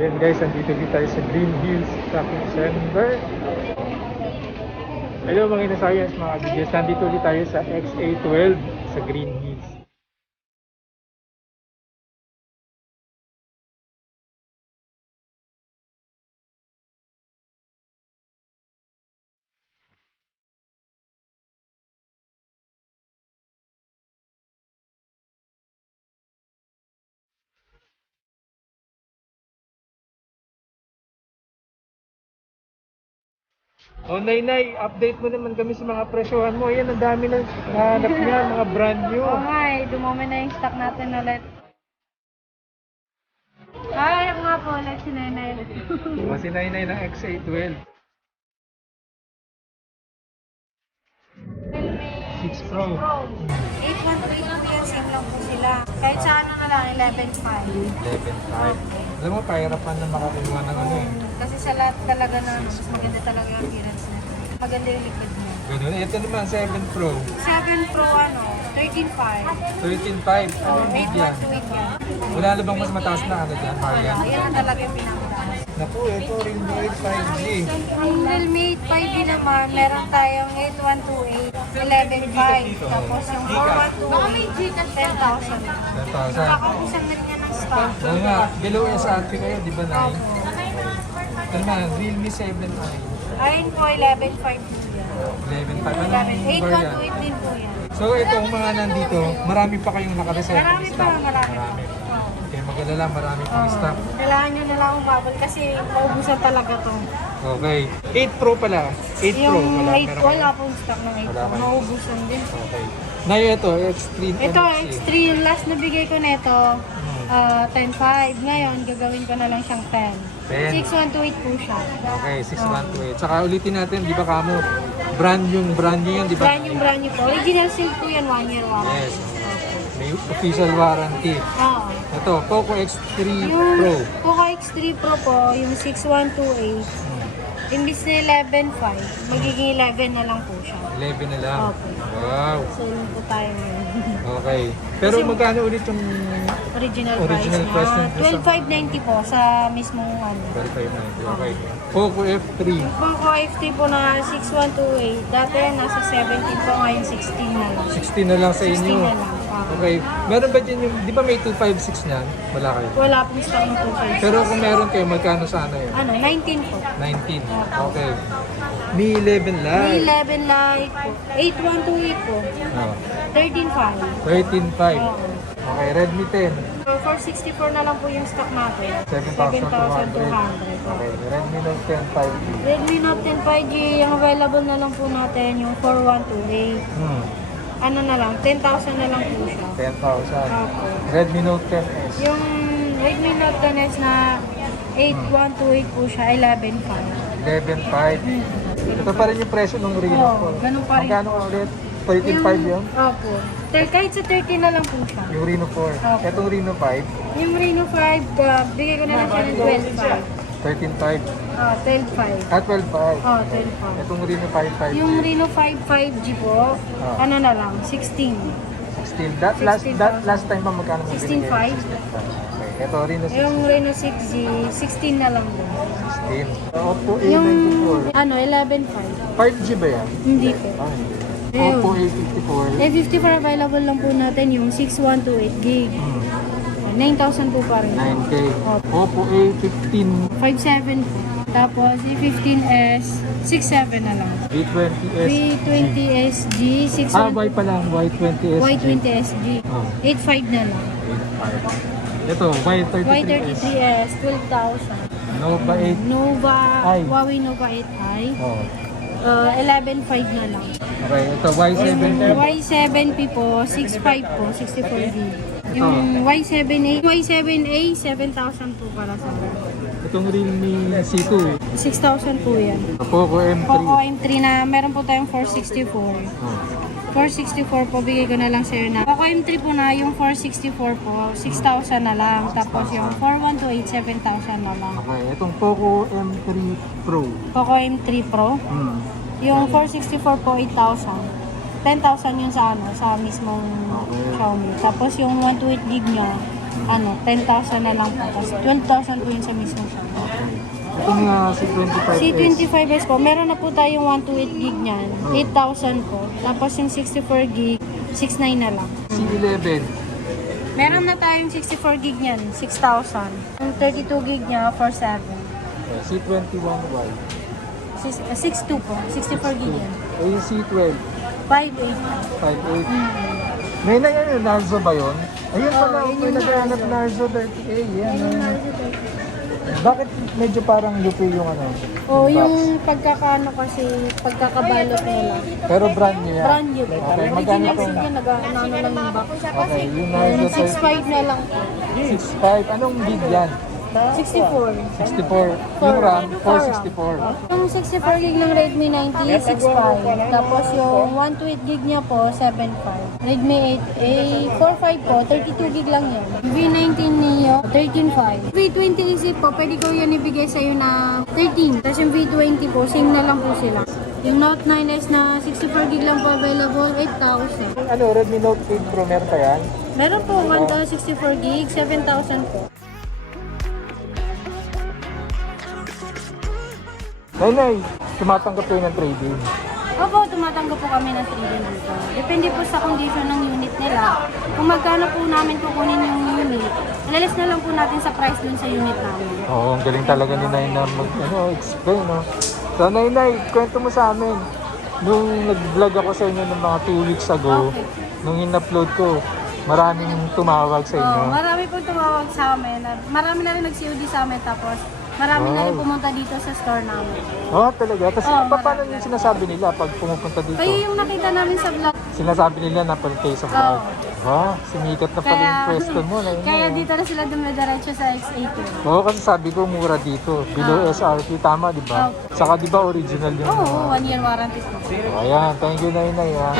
Ayan guys, andito dito tayo sa Green Hills Shopping Center. Hello mga ina-science, mga BGS. Nandito ulit tayo sa XA12 sa Green Hills. Oh, Nay, update mo naman kami sa mga presyohan mo. Ayan, ang dami na nahanap niya, mga brand new. Oo nga eh, dumami na yung stock natin ulit. Ay, ako nga po ulit si Nenay. O, si Nay ng XA12. 6 Pro. 813 lang yan, same lang po sila. Kahit sa ano na lang, 11.5. 11.5. Alam mo, pahirapan na makakuha ng ano eh. Kasi sa lahat talaga na, mas maganda talaga yung appearance na. Maganda yung liquid niya. Ganun. Ito naman, 7 Pro. 7 Pro ano, 13.5. 13.5. Ano yung big yan? 8.1 yan. Wala na bang mas mataas na ano dyan, variant? Yan ang talaga yung pinakamataas. Naku, ito rin mo 5G. Ang Realme 5D naman, meron tayong 8128, 11.5. Tapos yung 4128, 10,000. 10,000. Nakakaubusan na rin yan ng stock. Oo nga, below SRP kayo, di ba na? Ito naman, Realme 7i. Ayun po, 11.5 po yan. 11.5. Anong variant? 8128 din po yan. So itong mga nandito, marami pa kayong nakareserve Marami ng pa, stock. marami. Okay, mag-alala, marami pang stock. Kailangan nyo na lang umabal kasi maubusan talaga to. Okay. 8 Pro pala. 8 Pro. Yung Wala, 8, meron wala kayo? pong stock ng 8 Wala Pro. kayo. Maubusan din. Okay. Nayo ito, Extreme Ito, NFC. X3, yung last na bigay ko nito, 10.5. Ngayon, gagawin ko na lang siyang 10. 10. 6128 po siya. Okay, 6128. Saka ulitin natin, di ba kamo? Brand new yan, di ba? Brand new po. Original seal po yan, 1 year warranty. Yes. May official warranty. Oo. Ito, Poco X3 Yung Pro. Poco X3 Pro po, yung 6128, imbis na 11.5, magiging 11 na lang po siya. 11 na lang. Okay. Wow. So, yun po tayo ngayon. Okay. Pero Kasi- magkano ulit yung Original Original price price ng niya, 12,590 po sa mismong ano. 12,590? Okay. Poco F3. Yung Poco F3 po na 6128, dati yan nasa 17 po, ngayon 16 na lang. 16 na lang sa 16 inyo. na lang. Okay. Meron ba dyan yung, di ba may 256 niyan? Wala kayo. Wala pong stock ng 2.5. Pero kung meron kayo, magkano sana yun? Ano, 19 po. 19. Okay. Mi 11 May Lite. 11 light po. 8128 po. Oh. 13.5. 13.5. Oo. Okay. Redmi 10. So, 464 na lang po yung stock natin. 7,200. 7,200. Okay. Redmi Note 10 5G. Redmi Note 10 5G, yung available na lang po natin, yung 4128. Ano na lang, 10,000 na lang po siya. 10,000. Opo. Redmi Note 10S. Yung Redmi Note 10S na 8128 po siya, 11.5. 11.5. Ito pa rin yung presyo ng Reno Oo, 4. ganun pa rin. Magkano ulit? 13.5 yun? Opo. Kahit sa 30 na lang po siya. Yung Reno 4. Opo. Itong Reno 5, Yung Reno 5, bigay ko na lang siya ng 12.5. 13.5. 12.5. At 12.5. 12.5. Itong Reno 5 5G. Yung Reno 5 5G po, ano na lang, 16. 16. Last time pa magkano mo 16.5. Okay. Ito Reno 16. Yung Reno 6G, 16 na lang din. 16. Oppo Yung A94. ano, 11.5. 5G ba yan? Hindi po. Ah, hindi. Ayun. Oppo A54. A54 available lang po natin yung 6128 gig. 9,000 po pa rin. 9K. Oppo A15. 5.7 po. Tapos A15s, 6.7 na lang. V20S. V20SG, Ah, 6.1. Y pa lang. Y20S. Y20SG, Oh. 8.5 na lang. 8.5. Ito, Y33S. Y33s, 12,000. Nova 8. Nova, Ay. Huawei Nova 8i, Oh. 11.5 na lang. Okay, ito Y7. Yung Y7P po, 6.5 po, 64 gig. Yung Y7A, Y7A, 7,000 po para sa Itong Realme C2 eh. 6,000 po yan. Poco M3. Poco M3 na meron po tayong 464. Oh. 464 po, bigay ko na lang sir na. Poco M3 po na, yung 464 po, 6,000 na lang. Tapos yung 4128, 7,000 na lang. Okay, itong Poco M3 Pro. Poco M3 Pro, yung 464 po, 8,000. 10,000 yun sa ano, sa mismong Okay. Xiaomi. Tapos yung 128 gig niya, 10,000 na lang po. Tapos 12,000 po yun sa mismo shop. Ito nga si 25S. Si 25S po, meron na po tayong 128 gig niyan. 8,000 po. Tapos yung 64 gig, 69 na lang. Si 11. Meron na tayong 64 gig niyan, 6,000. Yung 32 gig niya, 4,700. Si 21Y. 62 po, 64 gig yan. Yung si 12. 5,800. 5.8. May na yan, Narzo ba yun? Ayun pala, yun may yung naghahanap Narzo. Narzo 30A. Yan. Bakit medyo parang lupi yung ano? O, box? yung pagkakaano kasi, pagkakabalot nila. Pero brand new yan. Brand new po. Okay, magkano Original to? seat yan, nag-ano lang yung box. Okay, yung Narzo 6,500 na lang po. 6.5. Anong gig yan? 64. 64. Yung RAM, 464. Yung 64 gig ng Redmi 90, 6.5. Tapos yung 128 gig niya po, 7.5. Redmi 8, 4.5 po, 32 gig lang yun. V19 Neo, 13.5. V20 Easy po, pwede ko yan ibigay sa'yo na 13. Tapos yung V20 po, same na lang po sila. Yung Note 9S na 64 gig lang po available, 8,000. Ano, Redmi Note 8 Pro, meron pa yan? Meron po, 64 gig, 7,000 po. Nay, tumatanggap kayo ng trading. Opo, tumatanggap po kami ng trading dito. Depende po sa condition ng unit nila. Kung magkano po namin kukunin yung unit, alalis na lang po natin sa price dun sa unit namin. Oo, ang galing talaga ni Nay na explain, no? So, Nay, kwento mo sa amin. Nung nag-vlog ako sa inyo ng mga 2 weeks ago, Okay. nung in-upload ko, maraming tumawag sa inyo. Marami po tumawag sa amin. Marami na rin nag-COD sa amin tapos marami na rin pumunta dito sa store namin. Oo, talaga. Tapos, Oo, paano marami. yung sinasabi nila pag pumupunta dito? Kaya yung nakita namin sa vlog. Sinasabi nila na pala taste of life. Sumikat na pala yung pwesto mo. Kaya dito na sila dumidiretso sa X8. Oo, kasi sabi ko mura dito. Below SRP, tama, di ba? Opo. Saka di ba original yung... Oo, 1 year warranty po. Ayan, thank you, Nay, ha.